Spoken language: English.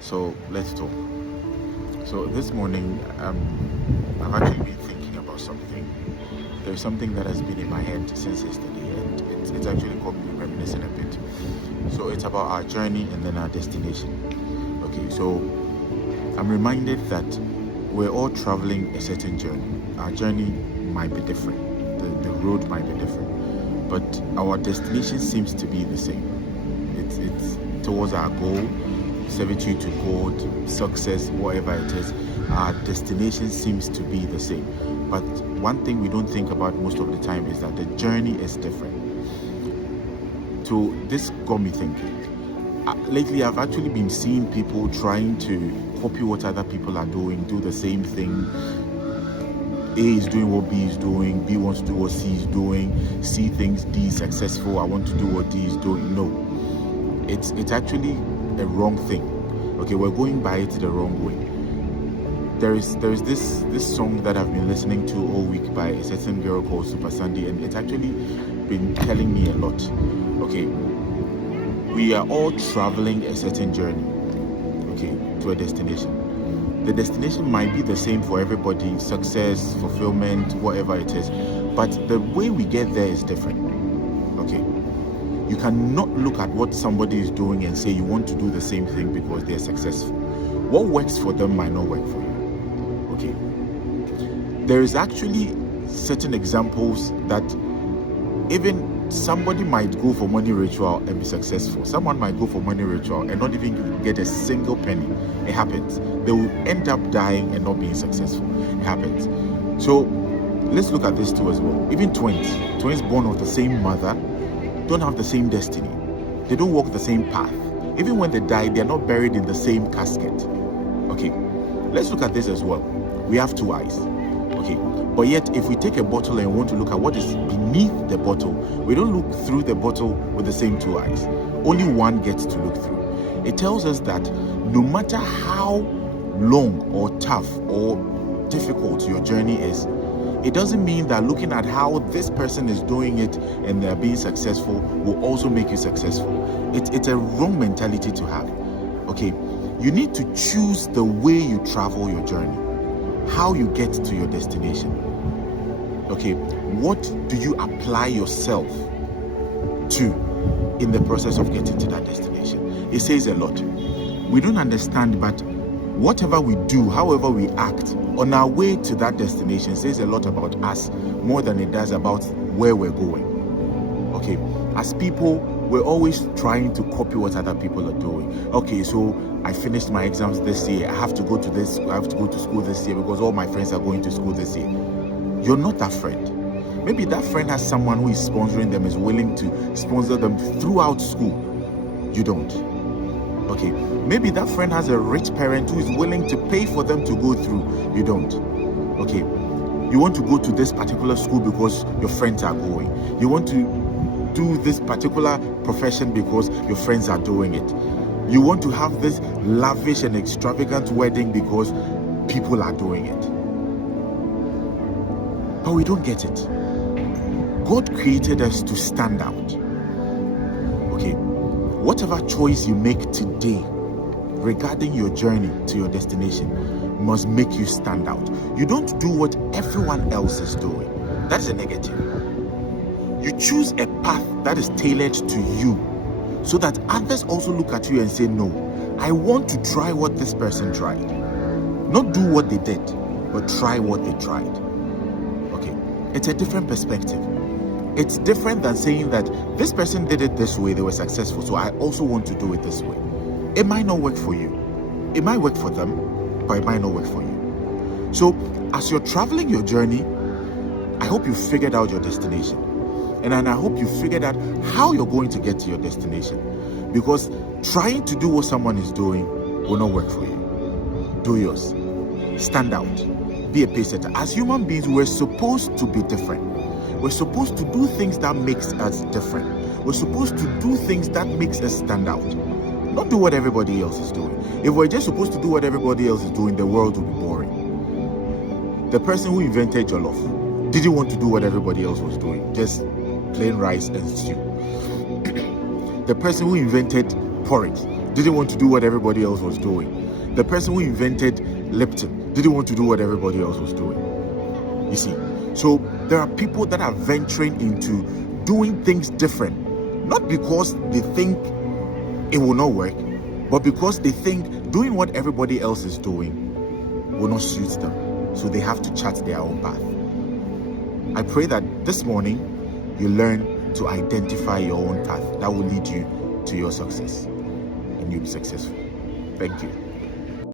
So let's talk. So this morning, I've actually been thinking about something. There's something that has been in my head since yesterday, and it's actually got me reminiscing a bit. So it's about our journey and then our destination. Okay, so I'm reminded that we're all traveling a certain journey. Our journey might be different. The road might be different, but our destination seems to be the same. It's towards our goal, servitude to God, success, whatever it is. Our destination seems to be the same. But one thing we don't think about most of the time is that the journey is different. So this got me thinking. Lately, I've actually been seeing people trying to copy what other people are doing, do the same thing. A is doing what B is doing, B wants to do what C is doing, C thinks D is successful, I want to do what D is doing. No, it's actually a wrong thing. Okay, we're going by it the wrong way. There is this song that I've been listening to all week by a certain girl called Super Sandy, and it's actually been telling me a lot. Okay, we are all traveling a certain journey, okay, to a destination. The destination might be the same for everybody, success, fulfillment, whatever it is, but the way we get there is different. Okay, you cannot look at what somebody is doing and say you want to do the same thing because they're successful. What works for them might not work for you. Okay, there is actually certain examples that even somebody might go for money ritual and be successful. Someone might go for money ritual and not even get a single penny. It happens. They will end up dying and not being successful. It happens. So let's look at this too as well. Even twins born of the same mother don't have the same destiny. They don't walk the same path. Even when they die, they're not buried in the same casket. Okay, let's look at this as well. We have two eyes. Okay, but yet if we take a bottle and want to look at what is beneath the bottle, we don't look through the bottle with the same two eyes. Only one gets to look through. It tells us that no matter how long or tough or difficult your journey is, it doesn't mean that looking at how this person is doing it and they're being successful will also make you successful. It's a wrong mentality to have. Okay, you need to choose the way you travel your journey, how you get to your destination. Okay, what do you apply yourself to in the process of getting to that destination? It says a lot. We don't understand, but whatever we do, however we act on our way to that destination says a lot about us more than it does about where we're going. Okay, as people, we're always trying to copy what other people are doing. Okay, so I finished my exams this year. I have to go to school this year because all my friends are going to school this year. You're not that friend. Maybe that friend has someone who is sponsoring them, is willing to sponsor them throughout school. You don't. Okay, maybe that friend has a rich parent who is willing to pay for them to go through. You don't. Okay, you want to go to this particular school because your friends are going. You want to do this particular profession because your friends are doing it. You want to have this lavish and extravagant wedding because people are doing it. But we don't get it. God created us to stand out. Okay, whatever choice you make today regarding your journey to your destination must make you stand out. You don't do what everyone else is doing. That's a negative. You choose a path that is tailored to you so that others also look at you and say, no, I want to try what this person tried. Not do what they did, but try what they tried. Okay, it's a different perspective. It's different than saying that this person did it this way, they were successful, so I also want to do it this way. It might not work for you. It might work for them, but it might not work for you. So as you're traveling your journey, I hope you figured out your destination. And I hope you figured out how you're going to get to your destination. Because trying to do what someone is doing will not work for you. Do yours. Stand out. Be a pace setter. As human beings, we're supposed to be different. We're supposed to do things that makes us different. We're supposed to do things that makes us stand out. Not do what everybody else is doing. If we're just supposed to do what everybody else is doing, the world would be boring. The person who invented jollof didn't want to do what everybody else was doing. Just plain rice and stew. The person who invented porridge didn't want to do what everybody else was doing. The person who invented Lipton didn't want to do what everybody else was doing. You see, so there are people that are venturing into doing things different, not because they think it will not work, but because they think doing what everybody else is doing will not suit them. So they have to chart their own path. I pray that this morning you learn to identify your own path that will lead you to your success, and you'll be successful. Thank you.